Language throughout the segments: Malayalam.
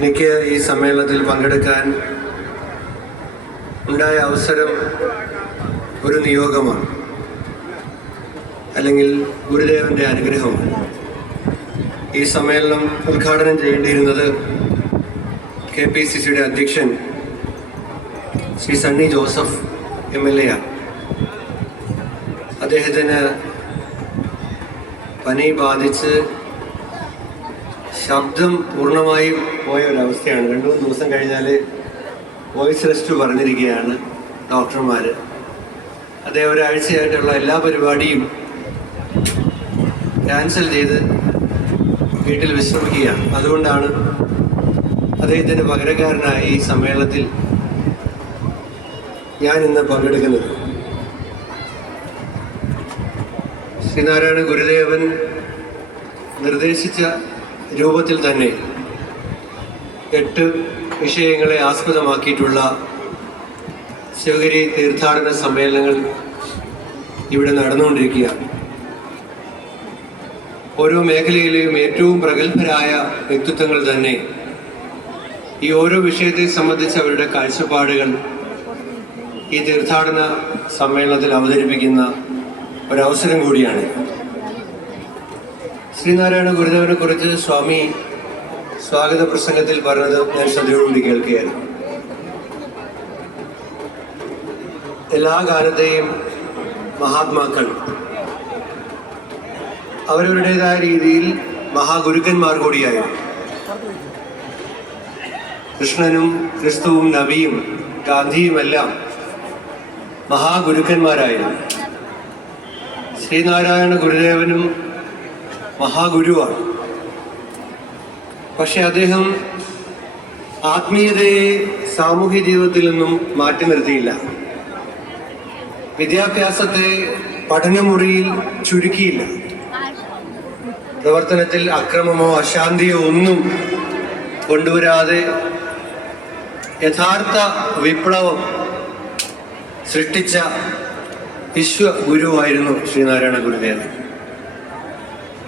എനിക്ക് ഈ സമ്മേളനത്തിൽ പങ്കെടുക്കാൻ ഉണ്ടായ അവസരം ഒരു നിയോഗമാണ്, അല്ലെങ്കിൽ ഗുരുദേവൻ്റെ അനുഗ്രഹമാണ്. ഈ സമ്മേളനം ഉദ്ഘാടനം ചെയ്യേണ്ടിയിരുന്നത് KPCCയുടെ അധ്യക്ഷൻ ശ്രീ സണ്ണി ജോസഫ് MLA ആണ്. അദ്ദേഹത്തിന് പനി ബാധിച്ച് ശബ്ദം പൂർണ്ണമായും പോയ ഒരവസ്ഥയാണ്. 2-3 ദിവസം കഴിഞ്ഞാൽ വോയിസ് റെസ്റ്റ് പറഞ്ഞിരിക്കുകയാണ് ഡോക്ടർമാർ. അദ്ദേഹം ഒരാഴ്ചയായിട്ടുള്ള എല്ലാ പരിപാടിയും ക്യാൻസൽ ചെയ്ത് വീട്ടിൽ വിശ്രമിക്കുകയാണ്. അതുകൊണ്ടാണ് അദ്ദേഹത്തിന് പകരക്കാരനായി ഈ സമ്മേളനത്തിൽ ഞാൻ ഇന്ന് പങ്കെടുക്കുന്നത്. ശ്രീനാരായണ ഗുരുദേവൻ നിർദ്ദേശിച്ച രൂപത്തിൽ തന്നെ 8 വിഷയങ്ങളെ ആസ്പദമാക്കിയിട്ടുള്ള ശിവഗിരി തീർത്ഥാടന സമ്മേളനങ്ങൾ ഇവിടെ നടന്നുകൊണ്ടിരിക്കുകയാണ്. ഓരോ മേഖലയിലെയും ഏറ്റവും പ്രഗത്ഭരായ വ്യക്തിത്വങ്ങൾ തന്നെ ഈ ഓരോ വിഷയത്തെ സംബന്ധിച്ച് അവരുടെ കാഴ്ചപ്പാടുകൾ ഈ തീർത്ഥാടന സമ്മേളനത്തിൽ അവതരിപ്പിക്കുന്ന ഒരവസരം കൂടിയാണ്. ശ്രീനാരായണ ഗുരുദേവനെ കുറിച്ച് സ്വാമി സ്വാഗത പ്രസംഗത്തിൽ പറഞ്ഞത് ഞാൻ ശ്രദ്ധയോടുകൂടി കേൾക്കുകയായിരുന്നു. എല്ലാ കാലത്തെയും മഹാത്മാക്കൾ അവരവരുടേതായ രീതിയിൽ മഹാഗുരുക്കന്മാർ കൂടിയായിരുന്നു. കൃഷ്ണനും ക്രിസ്തുവും നബിയും ഗാന്ധിയുമെല്ലാം മഹാഗുരുക്കന്മാരായിരുന്നു. ശ്രീനാരായണ ഗുരുദേവനും മഹാഗുരുവാണ്. പക്ഷെ അദ്ദേഹം ആത്മീയതയെ സാമൂഹ്യ ജീവിതത്തിൽ നിന്നും മാറ്റി നിർത്തിയില്ല. വിദ്യാഭ്യാസത്തെ പഠനമുറിയിൽ ചുരുക്കിയില്ല. പ്രവർത്തനത്തിൽ അക്രമമോ അശാന്തിയോ ഒന്നും കൊണ്ടുവരാതെ യഥാർത്ഥ വിപ്ലവം സൃഷ്ടിച്ച വിശ്വഗുരുവായിരുന്നു ശ്രീനാരായണ ഗുരുദേവൻ.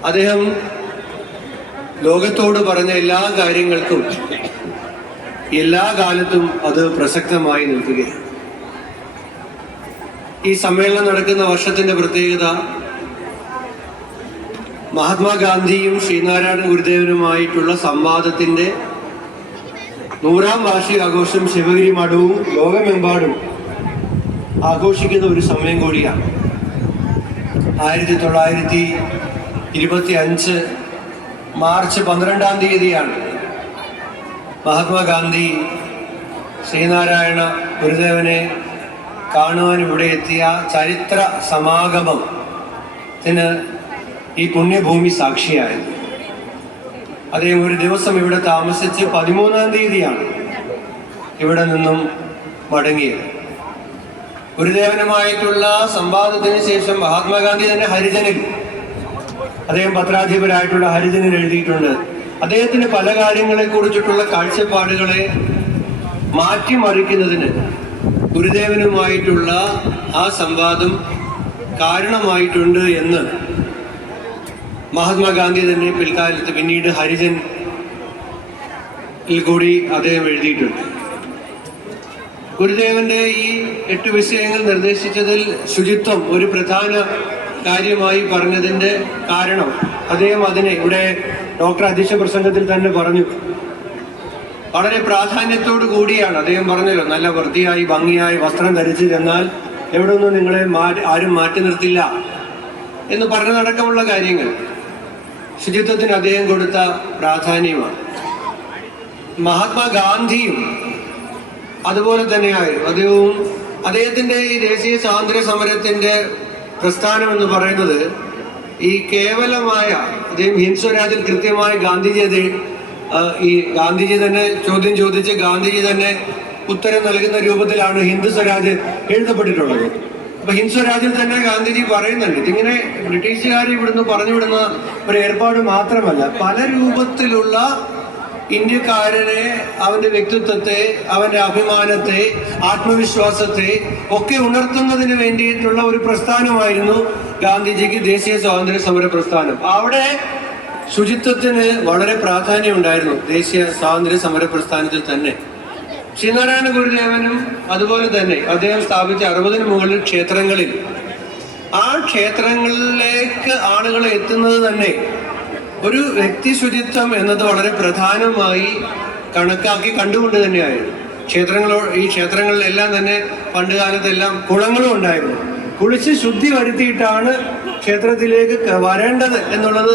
അദ്ദേഹം ലോകത്തോട് പറഞ്ഞ എല്ലാ കാര്യങ്ങൾക്കും എല്ലാ കാലത്തും അത് പ്രസക്തമായി നിൽക്കുകയാണ്. ഈ സമ്മേളനം നടക്കുന്ന വർഷത്തിന്റെ പ്രത്യേകത മഹാത്മാഗാന്ധിയും ശ്രീനാരായണ ഗുരുദേവനുമായിട്ടുള്ള സംവാദത്തിന്റെ 100ാം വാർഷികാഘോഷം ശിവഗിരി മഠവും ലോകമെമ്പാടും ആഘോഷിക്കുന്ന ഒരു സമയം കൂടിയാണ്. 1925 മാർച്ച് 12-ാം തീയതിയാണ് മഹാത്മാഗാന്ധി ശ്രീനാരായണ ഗുരുദേവനെ കാണുവാൻ ഇവിടെ എത്തിയ ചരിത്ര സമാഗമത്തിന് ഈ പുണ്യഭൂമി സാക്ഷിയായത്. അദ്ദേഹം ഒരു ദിവസം ഇവിടെ താമസിച്ച് 13-ാം തീയതിയാണ് ഇവിടെ നിന്നും മടങ്ങിയത്. ഗുരുദേവനുമായിട്ടുള്ള സംവാദത്തിന് ശേഷം മഹാത്മാഗാന്ധി തന്നെ ഹരിജനിൽ, അദ്ദേഹം പത്രാധിപരായിട്ടുള്ള ഹരിജനിൽ എഴുതിയിട്ടുണ്ട്, അദ്ദേഹത്തിന് പല കാര്യങ്ങളെ കുറിച്ചിട്ടുള്ള കാഴ്ചപ്പാടുകളെ മാറ്റിമറിക്കുന്നതിന് ഗുരുദേവനുമായിട്ടുള്ള ആ സംവാദം കാരണമായിട്ടുണ്ട് എന്ന് മഹാത്മാഗാന്ധി തന്നെ പിൽക്കാലത്ത് പിന്നീട് ഹരിജനിൽ കൂടി അദ്ദേഹം എഴുതിയിട്ടുണ്ട്. ഗുരുദേവന്റെ ഈ 8 വിഷയങ്ങൾ നിർദ്ദേശിച്ചതിൽ ശുചിത്വം ഒരു പ്രധാന കാര്യമായി പറഞ്ഞതിന്റെ കാരണം അദ്ദേഹം അതിനെ ഇവിടെ ഡോക്ടർ അധ്യക്ഷ പ്രസംഗത്തിൽ തന്നെ പറഞ്ഞു. വളരെ പ്രാധാന്യത്തോടു കൂടിയാണ് അദ്ദേഹം പറഞ്ഞല്ലോ, നല്ല വൃത്തിയായി ഭംഗിയായി വസ്ത്രം ധരിച്ചു ചെന്നാൽ എവിടെ ഒന്നും നിങ്ങളെ ആരും മാറ്റി നിർത്തില്ല എന്ന് പറഞ്ഞതടക്കമുള്ള കാര്യങ്ങൾ ശുചിത്വത്തിന് അദ്ദേഹം കൊടുത്ത പ്രാധാന്യമാണ്. മഹാത്മാഗാന്ധിയും അതുപോലെ തന്നെയായിരുന്നു. അദ്ദേഹത്തിന്റെ ഈ ദേശീയ സ്വാതന്ത്ര്യ സമരത്തിന്റെ പ്രസ്ഥാനം എന്ന് പറയുന്നത് ഈ കേവലമായ അദ്ദേഹം ഹിന്ദുസ്വരാജിൽ കൃത്യമായി ഗാന്ധിജി തന്നെ ചോദ്യം ചോദിച്ച് ഗാന്ധിജി തന്നെ ഉത്തരം നൽകുന്ന രൂപത്തിലാണ് ഹിന്ദു സ്വരാജ് എഴുതപ്പെട്ടിട്ടുള്ളത്. അപ്പൊ ഹിന്ദു സ്വരാജിൽ തന്നെ ഗാന്ധിജി പറയുന്നുണ്ട്, ഇതിങ്ങനെ ബ്രിട്ടീഷുകാർ ഇവിടുന്ന് പറഞ്ഞു വിടുന്ന ഒരു ഏർപ്പാട് മാത്രമല്ല, പല രൂപത്തിലുള്ള ഇന്ത്യക്കാരനെ, അവന്റെ വ്യക്തിത്വത്തെ, അവന്റെ അഭിമാനത്തെ, ആത്മവിശ്വാസത്തെ ഒക്കെ ഉണർത്തുന്നതിന് വേണ്ടിയിട്ടുള്ള ഒരു പ്രസ്ഥാനമായിരുന്നു ഗാന്ധിജിക്ക് ദേശീയ സ്വാതന്ത്ര്യ സമര പ്രസ്ഥാനം. അവിടെ ശുചിത്വത്തിന് വളരെ പ്രാധാന്യം ഉണ്ടായിരുന്നു ദേശീയ സ്വാതന്ത്ര്യ സമര പ്രസ്ഥാനത്തിൽ തന്നെ. ശ്രീനാരായണ ഗുരുദേവനും അതുപോലെ തന്നെ അദ്ദേഹം സ്ഥാപിച്ച 60-ന് മുകളിൽ ക്ഷേത്രങ്ങളിൽ ആ ക്ഷേത്രങ്ങളിലേക്ക് ആളുകൾ എത്തുന്നത് തന്നെ ഒരു വ്യക്തി ശുചിത്വം എന്നത് വളരെ പ്രധാനമായി കണക്കാക്കി കണ്ടുകൊണ്ട് തന്നെയായിരുന്നു. ഈ ക്ഷേത്രങ്ങളിലെല്ലാം തന്നെ പണ്ട് കാലത്തെല്ലാം കുളങ്ങളും ഉണ്ടായിരുന്നു. കുളിച്ച് ശുദ്ധി വരുത്തിയിട്ടാണ് ക്ഷേത്രത്തിലേക്ക് വരേണ്ടത് എന്നുള്ളത്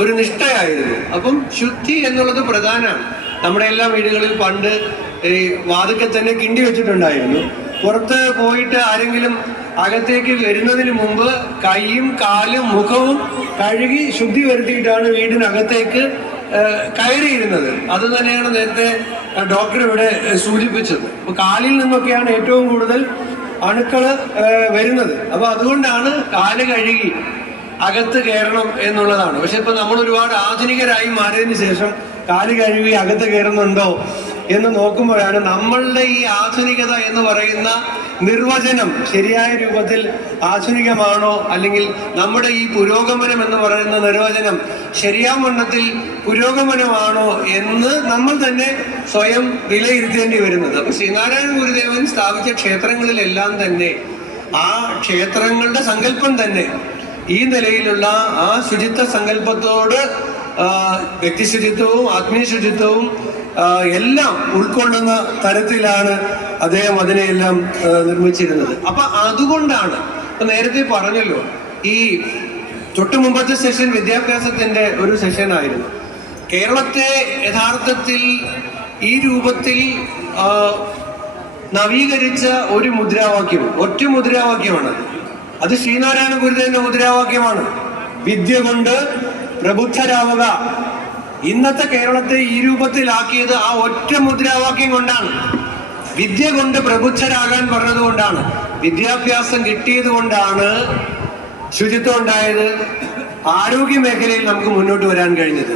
ഒരു നിഷ്ഠയായിരുന്നു. അപ്പം ശുദ്ധി എന്നുള്ളത് പ്രധാനമാണ്. നമ്മുടെ എല്ലാ വീടുകളിൽ പണ്ട് ഈ വാതിൽക്കൽ തന്നെ കിണ്ടി വെച്ചിട്ടുണ്ടായിരുന്നു. പുറത്ത് പോയിട്ട് ആരെങ്കിലും അകത്തേക്ക് വരുന്നതിന് മുമ്പ് കൈയും കാലും മുഖവും കഴുകി ശുദ്ധി വരുത്തിയിട്ടാണ് വീടിനകത്തേക്ക് കയറിയിരുന്നത്. അത് തന്നെയാണ് നേരത്തെ ഡോക്ടർ ഇവിടെ സൂചിപ്പിച്ചത്. അപ്പൊ കാലിൽ നിന്നൊക്കെയാണ് ഏറ്റവും കൂടുതൽ അണുക്കള് വരുന്നത്. അപ്പൊ അതുകൊണ്ടാണ് കാല് കഴുകി അകത്ത് കയറണം എന്നുള്ളതാണ്. പക്ഷെ ഇപ്പൊ നമ്മൾ ഒരുപാട് ആധുനികരായി മാറിയതിന് ശേഷം കാല് കഴുകി അകത്ത് കയറുന്നുണ്ടോ എന്ന് നോക്കുമ്പോഴാണ് നമ്മളുടെ ഈ ആധുനികത എന്ന് പറയുന്ന നിർവചനം ശരിയായ രൂപത്തിൽ ആധുനികമാണോ, അല്ലെങ്കിൽ നമ്മുടെ ഈ പുരോഗമനം എന്ന് പറയുന്ന നിർവചനം ശരിയാവണ്ണത്തിൽ പുരോഗമനമാണോ എന്ന് നമ്മൾ തന്നെ സ്വയം വിലയിരുത്തേണ്ടി വരുന്നത്. അപ്പൊ ശ്രീനാരായണ ഗുരുദേവൻ സ്ഥാപിച്ച ക്ഷേത്രങ്ങളിലെല്ലാം തന്നെ ആ ക്ഷേത്രങ്ങളുടെ സങ്കല്പം തന്നെ ഈ നിലയിലുള്ള ആ ശുചിത്വ സങ്കല്പത്തോട് വ്യക്തി ശുചിത്വവും ആത്മീയ ശുചിത്വവും എല്ലാം ഉൾക്കൊള്ളുന്ന തരത്തിലാണ് അദ്ദേഹം അതിനെയെല്ലാം നിർമ്മിച്ചിരുന്നത്. അപ്പൊ അതുകൊണ്ടാണ് ഇപ്പൊ നേരത്തെ പറഞ്ഞല്ലോ, ഈ തൊട്ടു മുമ്പത്തെ സെഷൻ വിദ്യാഭ്യാസത്തിന്റെ ഒരു സെഷൻ ആയിരുന്നു. കേരളത്തെ യഥാർത്ഥത്തിൽ ഈ രൂപത്തിൽ നവീകരിച്ച ഒരു മുദ്രാവാക്യം, ഒറ്റ മുദ്രാവാക്യമാണ്. അത് ശ്രീനാരായണ ഗുരുദേവന്റെ മുദ്രാവാക്യമാണ്. വിദ്യ കൊണ്ട് പ്രബുദ്ധരാവുക. ഇന്നത്തെ കേരളത്തെ ഈ രൂപത്തിലാക്കിയത് ആ ഒറ്റ മുദ്രാവാക്യം കൊണ്ടാണ്. വിദ്യ കൊണ്ട് പ്രബുദ്ധരാകാൻ പറഞ്ഞതുകൊണ്ടാണ്, വിദ്യാഭ്യാസം കിട്ടിയത് കൊണ്ടാണ് ശുചിത്വം ഉണ്ടായത്. ആരോഗ്യ മേഖലയിൽ നമുക്ക് മുന്നോട്ട് വരാൻ കഴിഞ്ഞത്.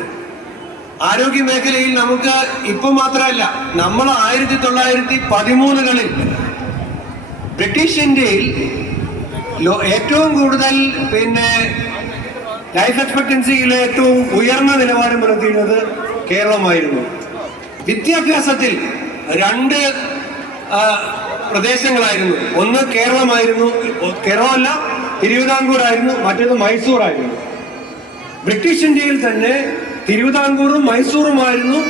ആരോഗ്യ മേഖലയിൽ നമുക്ക് ഇപ്പൊ മാത്രമല്ല, നമ്മൾ 1913കളിൽ ബ്രിട്ടീഷ് ഇന്ത്യയിൽ ഏറ്റവും കൂടുതൽ ലൈഫ് എക്സ്പെക്ടൻസിയിലെ ഏറ്റവും ഉയർന്ന നിലവാരം പുലർത്തിയിരുന്നത് കേരളമായിരുന്നു. വിദ്യാഭ്യാസത്തിൽ 2 പ്രദേശങ്ങളായിരുന്നു. ഒന്ന് കേരളമായിരുന്നു, കേരളമല്ല തിരുവിതാംകൂർ ആയിരുന്നു, മറ്റേത് മൈസൂർ ആയിരുന്നു. ബ്രിട്ടീഷ് ഇന്ത്യയിൽ തന്നെ തിരുവിതാംകൂറും മൈസൂറുമായിരുന്നു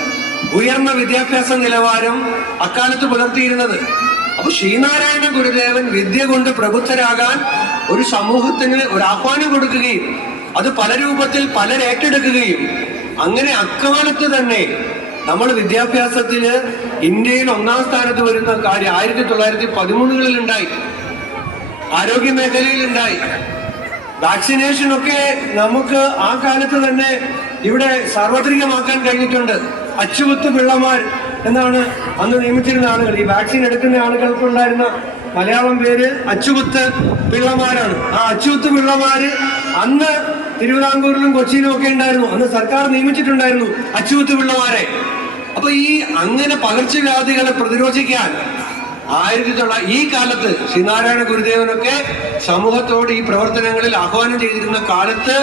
ഉയർന്ന വിദ്യാഭ്യാസ നിലവാരം അക്കാലത്ത് പുലർത്തിയിരുന്നത്. അപ്പൊ ശ്രീനാരായണ ഗുരുദേവൻ വിദ്യ കൊണ്ട് പ്രബുദ്ധരാകാൻ ഒരു സമൂഹത്തിന് ഒരു ആഹ്വാനം കൊടുക്കുകയും അത് പല രൂപത്തിൽ പലരേറ്റെടുക്കുകയും അങ്ങനെ അക്കാലത്ത് തന്നെ നമ്മൾ വിദ്യാഭ്യാസത്തിന് ഇന്ത്യയിൽ 1-ാം സ്ഥാനത്ത് വരുന്ന കാര്യം 1913കളിൽ ഉണ്ടായി. ആരോഗ്യ മേഖലയിൽ ഉണ്ടായി. വാക്സിനേഷൻ ഒക്കെ നമുക്ക് ആ കാലത്ത് തന്നെ ഇവിടെ സാർവത്രികമാക്കാൻ കഴിഞ്ഞിട്ടുണ്ട്. അച്ചുകുത്ത് പിള്ളമാർ എന്നാണ് അന്ന് നിയമിച്ചിരുന്ന ആളുകൾ. ഈ വാക്സിൻ എടുക്കുന്ന ആളുകൾക്ക് ഉണ്ടായിരുന്ന മലയാളം പേര് അച്ചുകുത്ത് പിള്ളമാരാണ്. ആ അച്ചുകുത്ത് പിള്ളമാര് അന്ന് തിരുവിതാംകൂറിലും കൊച്ചിയിലും ഒക്കെ ഉണ്ടായിരുന്നു. അന്ന് സർക്കാർ നിയമിച്ചിട്ടുണ്ടായിരുന്നു അച്ചുകുത്ത് പിള്ളമാരെ. അപ്പൊ ഈ അങ്ങനെ പകർച്ചവ്യാധികളെ പ്രതിരോധിക്കാൻ ഈ കാലത്ത് ശ്രീനാരായണ ഗുരുദേവനൊക്കെ സമൂഹത്തോട് ഈ പ്രവർത്തനങ്ങളിൽ ആഹ്വാനം ചെയ്തിരുന്ന കാലത്ത്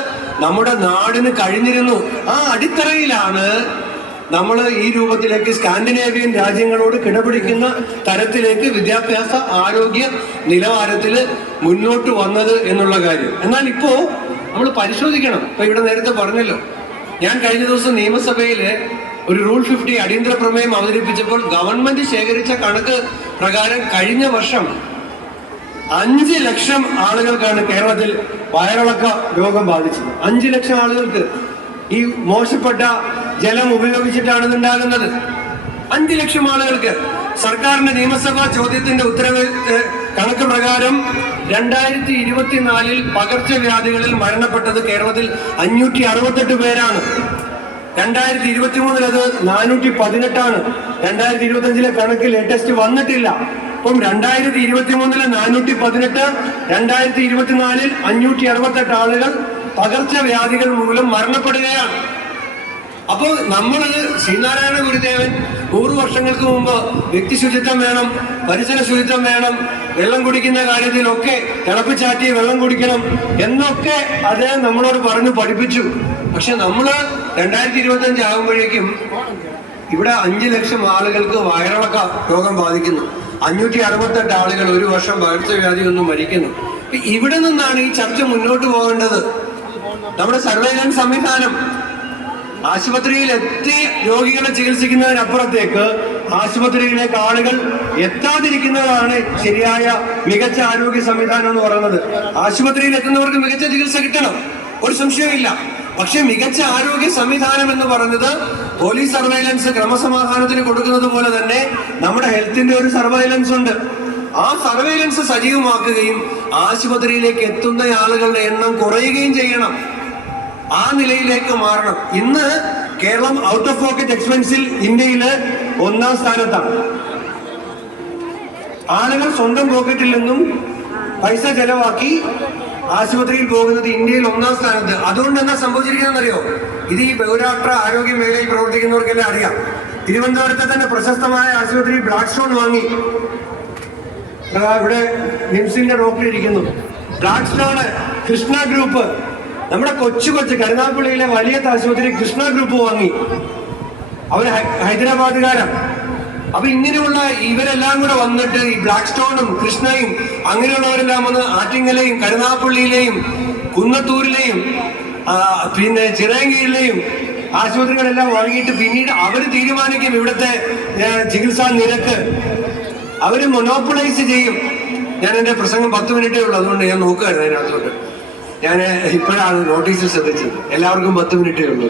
നമ്മുടെ നാടിന് കഴിഞ്ഞിരുന്നു. ആ അടിത്തറയിലാണ് നമ്മൾ ഈ രൂപത്തിലേക്ക് സ്കാൻഡിനേവിയൻ രാജ്യങ്ങളോട് കിടപിടിക്കുന്ന തരത്തിലേക്ക് വിദ്യാഭ്യാസ ആരോഗ്യ നിലവാരത്തിൽ മുന്നോട്ട് വന്നത് എന്നുള്ള കാര്യം. എന്നാൽ ഇപ്പോ നമ്മൾ പരിശോധിക്കണം. ഇപ്പൊ ഇവിടെ നേരത്തെ പറഞ്ഞല്ലോ, ഞാൻ കഴിഞ്ഞ ദിവസം നിയമസഭയില് ഒരു റൂൾ 50 അടിയന്തര പ്രമേയം അവതരിപ്പിച്ചപ്പോൾ ഗവൺമെന്റ് ശേഖരിച്ച കണക്ക് പ്രകാരം കഴിഞ്ഞ വർഷം 5 ലക്ഷം ആളുകൾക്കാണ് കേരളത്തിൽ വയറിളക്ക രോഗം ബാധിച്ചത്. 5 ലക്ഷം ആളുകൾക്ക് ഈ മോശപ്പെട്ട ജലം ഉപയോഗിച്ചിട്ടാണ് ഇതുണ്ടാകുന്നത്. 5 ലക്ഷം ആളുകൾക്ക്. സർക്കാരിന്റെ നിയമസഭാ ചോദ്യത്തിന്റെ ഉത്തരവ് കണക്ക് പ്രകാരം 2024 പകർച്ചവ്യാധികളിൽ മരണപ്പെട്ടത് കേരളത്തിൽ 568 പേരാണ്. 2023 അത് 418. 2025 കണക്ക് ലേറ്റസ്റ്റ് വന്നിട്ടില്ല. അപ്പം 2023 418, 2024 568 ആളുകൾ പകർച്ചവ്യാധികൾ മൂലം മരണപ്പെടുകയാണ്. അപ്പോൾ നമ്മള് ശ്രീനാരായണ ഗുരുദേവൻ 100 വർഷങ്ങൾക്ക് മുമ്പ് വ്യക്തി ശുചിത്വം വേണം, പരിസര ശുചിത്വം വേണം, വെള്ളം കുടിക്കുന്ന കാര്യത്തിലൊക്കെ തിളപ്പിച്ചാറ്റി വെള്ളം കുടിക്കണം എന്നൊക്കെ അദ്ദേഹം നമ്മളോട് പറഞ്ഞു പഠിപ്പിച്ചു. പക്ഷെ നമ്മള് 2025 ആകുമ്പോഴേക്കും ഇവിടെ 5 ലക്ഷം ആളുകൾക്ക് വയറിളക്ക രോഗം ബാധിക്കുന്നു, 568 ആളുകൾ ഒരു വർഷം പകർച്ചവ്യാധി ഒന്നും മരിക്കുന്നു. ഇവിടെ നിന്നാണ് ഈ ചർച്ച മുന്നോട്ട് പോകേണ്ടത്. നമ്മുടെ സർവൈലൻസ് സംവിധാനം, ആശുപത്രിയിൽ എത്തി രോഗികളെ ചികിത്സിക്കുന്നതിനപ്പുറത്തേക്ക് ആശുപത്രിയിലേക്ക് ആളുകൾ എത്താതിരിക്കുന്നതാണ് ശരിയായ മികച്ച ആരോഗ്യ സംവിധാനം എന്ന് പറയുന്നത്. ആശുപത്രിയിൽ എത്തുന്നവർക്ക് മികച്ച ചികിത്സ കിട്ടണം, ഒരു സംശയവുമില്ല. പക്ഷെ മികച്ച ആരോഗ്യ സംവിധാനം എന്ന് പറയുന്നത് പോലീസ് സർവൈലൻസ് ക്രമസമാധാനത്തിന് കൊടുക്കുന്നത് പോലെ തന്നെ നമ്മുടെ ഹെൽത്തിന്റെ ഒരു സർവൈലൻസ് ഉണ്ട്. ആ സർവൈലൻസ് സജീവമാക്കുകയും ആശുപത്രിയിലേക്ക് എത്തുന്ന ആളുകളുടെ എണ്ണം കുറയുകയും ചെയ്യണം. ആ നിലയിലേക്ക് മാറണം. ഇന്ന് കേരളം ഔട്ട് ഓഫ് പോക്കറ്റ് എക്സ്പെൻസിൽ ഇന്ത്യയില് 1ാം സ്ഥാനത്താണ്. ആളുകൾ സ്വന്തം പോക്കറ്റിൽ നിന്നും പൈസ ചെലവാക്കി ആശുപത്രിയിൽ പോകുന്നത് ഇന്ത്യയിൽ 1ാം സ്ഥാനത്ത്. അതുകൊണ്ട് എന്താ സംഭവിച്ചിരിക്കുന്നതെന്നറിയോ? ഇത് ഈ ബഹുരാഷ്ട്ര ആരോഗ്യ മേഖലയിൽ പ്രവർത്തിക്കുന്നവർക്കെല്ലാം അറിയാം. തിരുവനന്തപുരത്തെ തന്നെ പ്രശസ്തമായ ആശുപത്രി ബ്ലാക്ക് സ്റ്റോൺ വാങ്ങി. ഇവിടെ നിംസിന്റെ ഡോക്ടർ ഇരിക്കുന്നു. ബ്ലാക്ക് സ്റ്റോണ്, കൃഷ്ണ ഗ്രൂപ്പ്, നമ്മുടെ കൊച്ചു കരുനാഗപ്പള്ളിയിലെ വലിയ ആശുപത്രി കൃഷ്ണ ഗ്രൂപ്പ് വാങ്ങി. അവര് ഹൈദരാബാദുകാരാണ്. അപ്പൊ ഇങ്ങനെയുള്ള ഇവരെല്ലാം കൂടെ വന്നിട്ട് ഈ ബ്ലാക്ക് സ്റ്റോണും കൃഷ്ണയും അങ്ങനെയുള്ളവരെല്ലാം വന്ന് ആറ്റിങ്ങലെയും കരുനാഗപ്പള്ളിയിലെയും കുന്നത്തൂരിലെയും പിന്നെ ചിറയൻകീഴിലെയും ആശുപത്രികളെല്ലാം വാങ്ങിയിട്ട് പിന്നീട് അവർ തീരുമാനിക്കും ഇവിടുത്തെ ചികിത്സാ നിരക്ക്. അവര് മൊനോപ്പൊളൈസ് ചെയ്യും. ഞാൻ എന്റെ പ്രസംഗം 10 മിനിറ്റേ ഉള്ളൂ, അതുകൊണ്ട് ഞാൻ നോക്കുകയായിരുന്നു അതിനകത്തോട്ട്. ഞാൻ ഇപ്പോഴാണ് നോട്ടീസിൽ ശ്രദ്ധിച്ചത് എല്ലാവർക്കും 10 മിനിറ്റേ ഉള്ളൂ.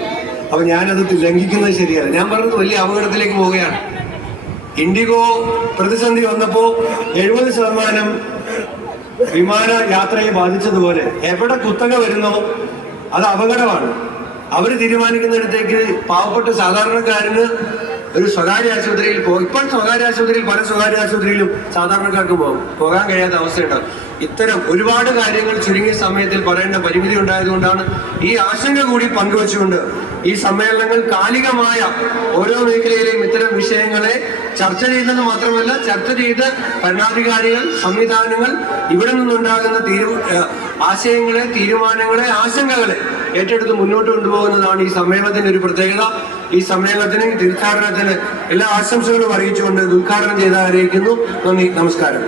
അപ്പൊ ഞാനത് ലംഘിക്കുന്നത് ശരിയല്ല. ഞാൻ പറഞ്ഞത് വലിയ അപകടത്തിലേക്ക് പോവുകയാണ്. ഇൻഡിഗോ പ്രതിസന്ധി വന്നപ്പോ 70% വിമാന യാത്രയെ ബാധിച്ചതുപോലെ എവിടെ കുത്തക വരുന്നോ അത് അപകടമാണ്. അവര് തീരുമാനിക്കുന്നിടത്തേക്ക് പാവപ്പെട്ട സാധാരണക്കാരന് ഒരു സ്വകാര്യ ആശുപത്രിയിൽ പോകും. ഇപ്പോൾ സ്വകാര്യ ആശുപത്രിയിൽ പല സ്വകാര്യ ആശുപത്രിയിലും സാധാരണക്കാർക്ക് പോകാൻ കഴിയാത്ത അവസ്ഥയുണ്ടാകും. ഇത്തരം ഒരുപാട് കാര്യങ്ങൾ ചുരുങ്ങിയ സമയത്തിൽ പറയേണ്ട പരിമിതി ഉണ്ടായതുകൊണ്ടാണ് ഈ ആശങ്ക കൂടി പങ്കുവച്ചുകൊണ്ട് ഈ സമ്മേളനങ്ങൾ കാലികമായ ഓരോ മേഖലയിലെയും ഇത്തരം വിഷയങ്ങളെ ചർച്ച ചെയ്യുന്നത് മാത്രമല്ല, ചർച്ച ചെയ്ത് ഭരണാധികാരികൾ, സംവിധാനങ്ങൾ ഇവിടെ നിന്നുണ്ടാകുന്ന ആശയങ്ങളെ, തീരുമാനങ്ങളെ, ആശങ്കകളെ ഏറ്റെടുത്ത് മുന്നോട്ട് കൊണ്ടുപോകുന്നതാണ് ഈ സമ്മേളനത്തിന്റെ ഒരു പ്രത്യേകത. ഈ സമ്മേളനത്തിന് തീർത്ഥാടനത്തിന് എല്ലാ ആശംസകളും അറിയിച്ചുകൊണ്ട് ഉദ്ഘാടനം ചെയ്ത് അറിയിക്കുന്നു. നന്ദി, നമസ്കാരം.